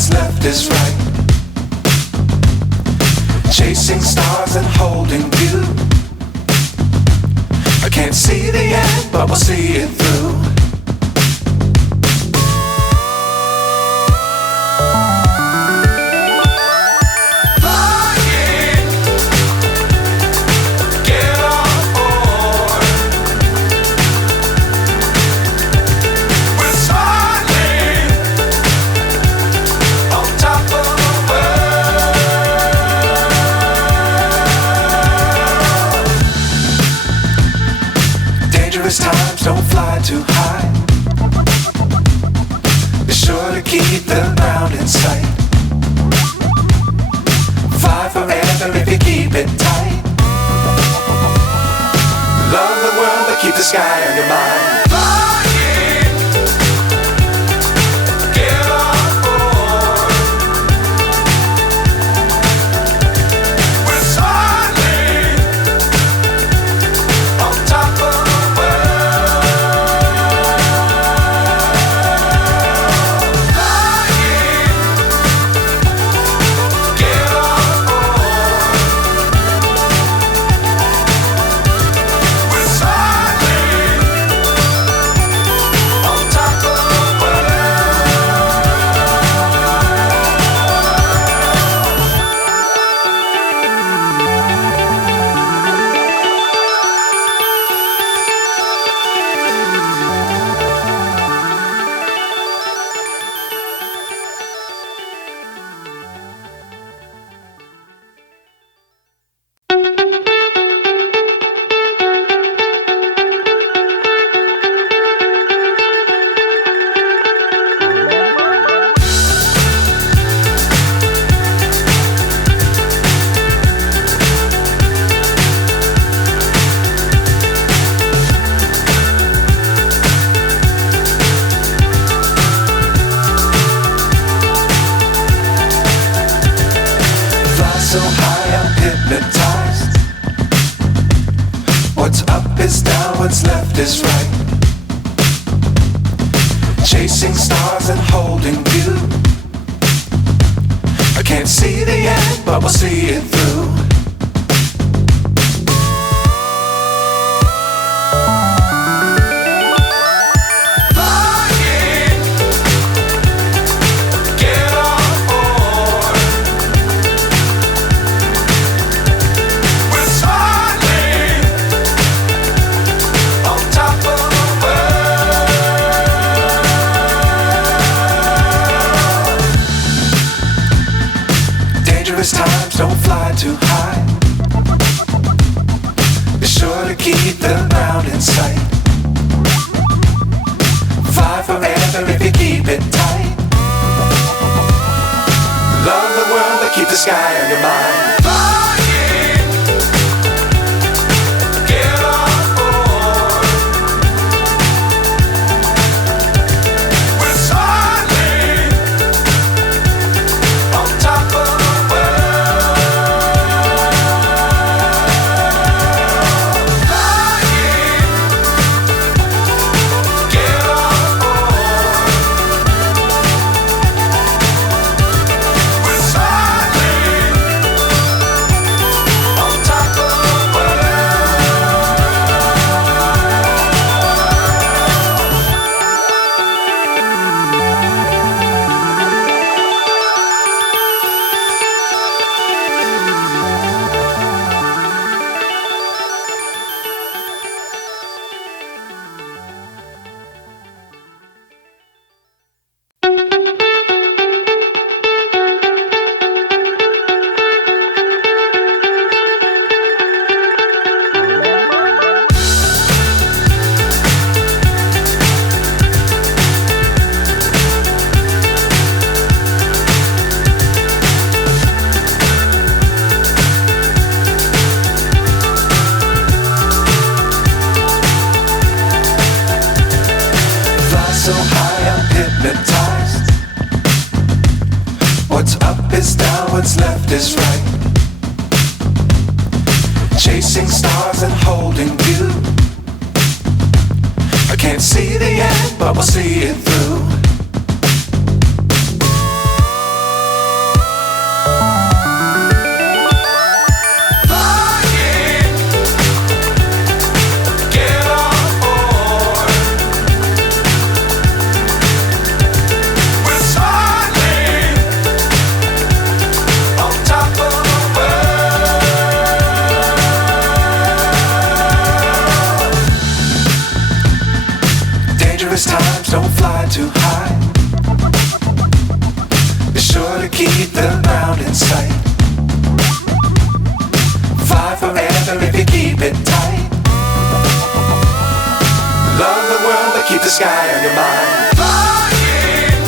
what's left is right. Chasing stars and holding you. I can't see the end, but we'll see it through. Times don't fly too high. Be sure to keep the ground in sight. Fly forever if you keep it tight. Love the world but keep the sky on your mind. So high I'm hypnotized. What's up is down, what's left is right. Chasing stars and holding you. I can't see the end, but we'll see it through. Times don't fly too high. Be sure to keep the ground in sight. Fly forever if you keep it tight. Love the world but keep the sky on your mind. So high I'm hypnotized. What's up is down, what's left is right. Chasing stars and holding you. I can't see the end, but we'll see it through. don't fly too high. Be sure to keep the ground in sight. Fly forever if you keep it tight. Love the world but keep the sky on your mind. Flying,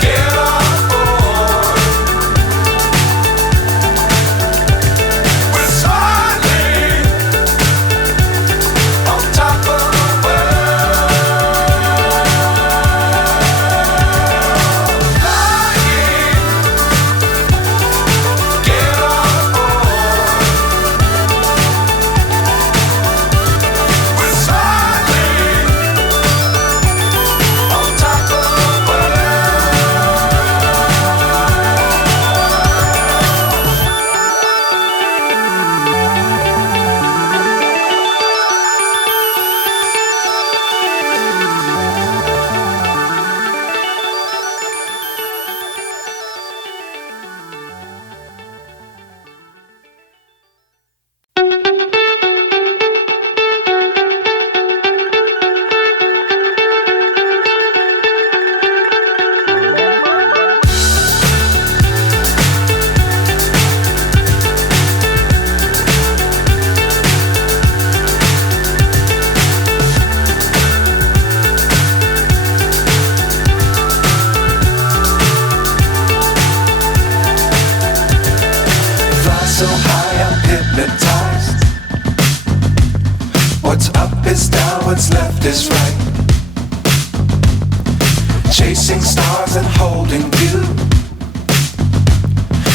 get on board. We're soaring on top of the world. Flying, get on board. We're soaring on top of the world. Fly so high I'm hypnotized. What's up is down, what's left is right. Chasing stars and holding you.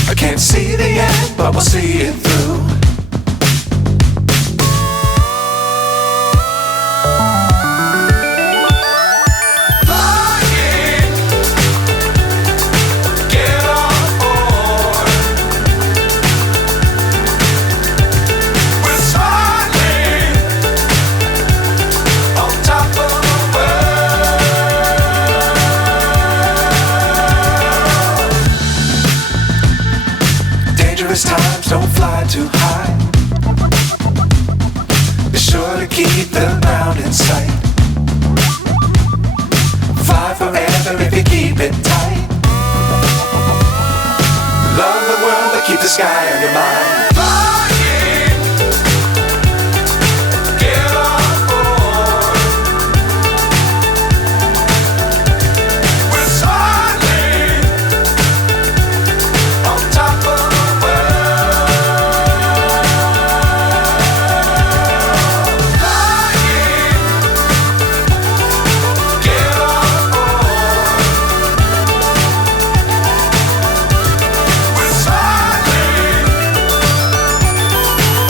I can't see the end, but we'll see it through. Flying, get on board. We're soaring on top of the world. Dangerous times, don't fly too high. Be sure to keep the ground in sight. Fly forever if you keep it tight. Love the world but keep the sky on your mind. Flying, get on board. We're soaring on top of the world. Flying, get on board. We're soaring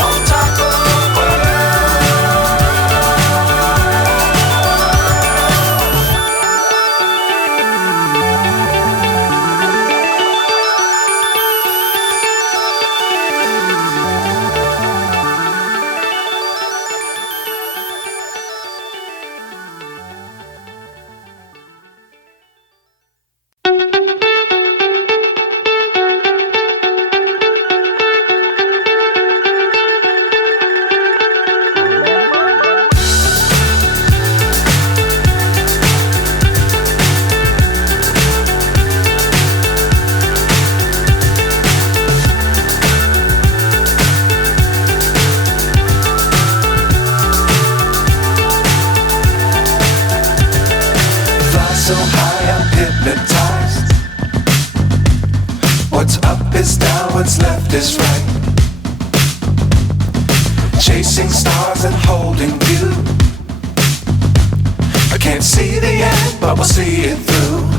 on top of the world. Fly so high I'm hypnotized. What's up is down, what's left is right. Chasing stars and holding you. I can't see the end, but we'll see it through.